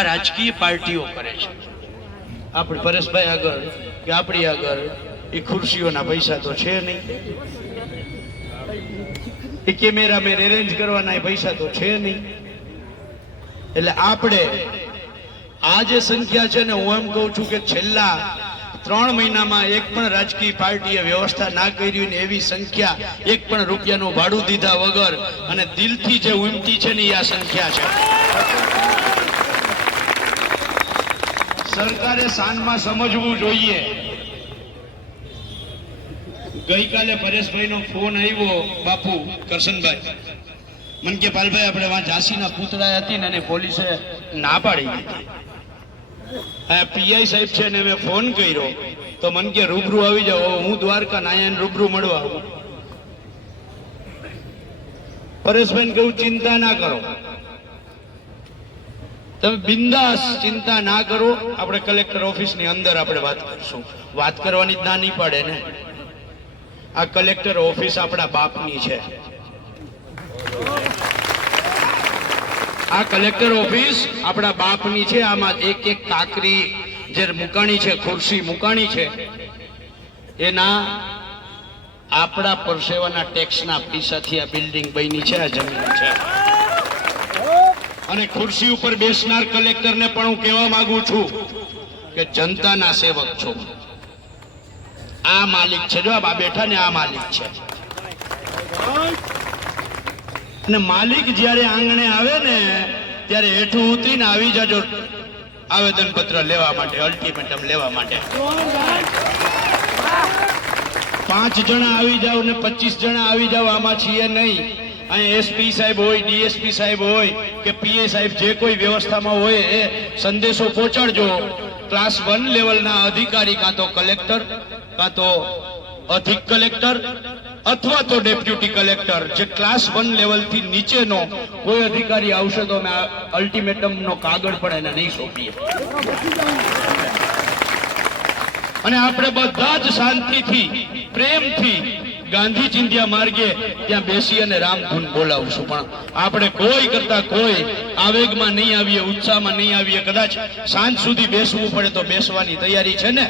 આ રાજકીય પાર્ટીઓ કરે છે. આપણે પરેશભાઈ આગળ કે આપણી આગળ એ ખુરશીઓના પૈસા તો છે નહીં, એ કેમેરામેન એરેન્જ કરવાના પૈસા તો છે નહીં. એટલે આપણે આ જે સંખ્યા છે ને, હું એમ કહું છું કે છેલ્લા 3 મહિનામાં એક પણ રાજકીય પાર્ટીએ વ્યવસ્થા ના કરી ને એવી સંખ્યા, એક પણ રૂપિયાનું ભાડું દીધા વગર અને દિલથી જે ઉમટી છે ને, આ સંખ્યા છે. સરકારે સાંજમાં સમજવું જોઈએ. ગઈકાલે પરેશભાઈનો ફોન આવ્યો, બાપુ કરશનભાઈ મને કે પાલભાઈ આપણે વાં ઝાંસીના પૂતળા હતી ને એને પોલીસે ના પાડી દીધી. પીઆઈ સાહેબ છે ને મેં ફોન કર્યો તો મને કે રૂબરૂ આવી જાઓ. હું દ્વારકા નાયન રૂબરૂ મળવા આવું. પરેશભાઈ કહું ચિંતા ના કરો, તમે બિંદાસ ચિંતા ના કરો. આપણે કલેક્ટર ઓફિસની અંદર આપણે વાત કરશું. વાત કરવાની જ ના નહીં પાડે ને. આ કલેક્ટર ઓફિસ આપણા બાપની છે. આ કલેક્ટર ઓફિસ આપણા બાપની છે. આમાં એક એક કાકરી જે મુકાણી છે, ખુરશી મુકાણી છે, એના આપણા પરસેવાના ટેક્સના પૈસાથી આ બિલ્ડિંગ બની છે, આ જમીન છે. અને ખુરશી ઉપર બેસનાર કલેક્ટરને પણ હું કહેવા માંગુ છું કે જનતાના સેવક છો. આ માલિક છે, જો આ બેઠા ને આ માલિક છે. અને માલિક જ્યારે આંગણે આવે ને ત્યારે હેઠું ઉતરીને આવી જાજો આવેદન પત્ર લેવા માટે, અલ્ટિમેટમ લેવા માટે. 5 જણા આવી જાવ ને 25 જણા આવી જાવ, આમાં છીએ નહીં. અહીં એસપી સાહેબ હોય, ડીએસપી સાહેબ હોય કે પીએ સાહેબ, જે કોઈ વ્યવસ્થામાં હોય એ સંદેશો પહોંચાડજો. ક્લાસ 1 લેવલના અધિકારી, કાં તો કલેક્ટર, કાં તો અધિક કલેક્ટર અથવા તો ડેપ્યુટી કલેક્ટર, જે ક્લાસ 1 લેવલથી નીચેનો કોઈ અધિકારી આવશે તો અમે અલ્ટિમેટમનો કાગળ પણ એને નહીં સોંપીએ. અને આપણે બધા જ શાંતિથી, પ્રેમથી ગાંધી ચિંધ્યા માર્ગે ત્યાં બેસી અને રામધૂન બોલાવશું. પણ આપણે કોઈ કરતા કોઈ આવેગમાં નહીં આવીએ, ઉત્સાહમાં નહીં આવીએ. કદાચ સાંજ સુધી બેસવું પડે તો બેસવાની તૈયારી છે ને?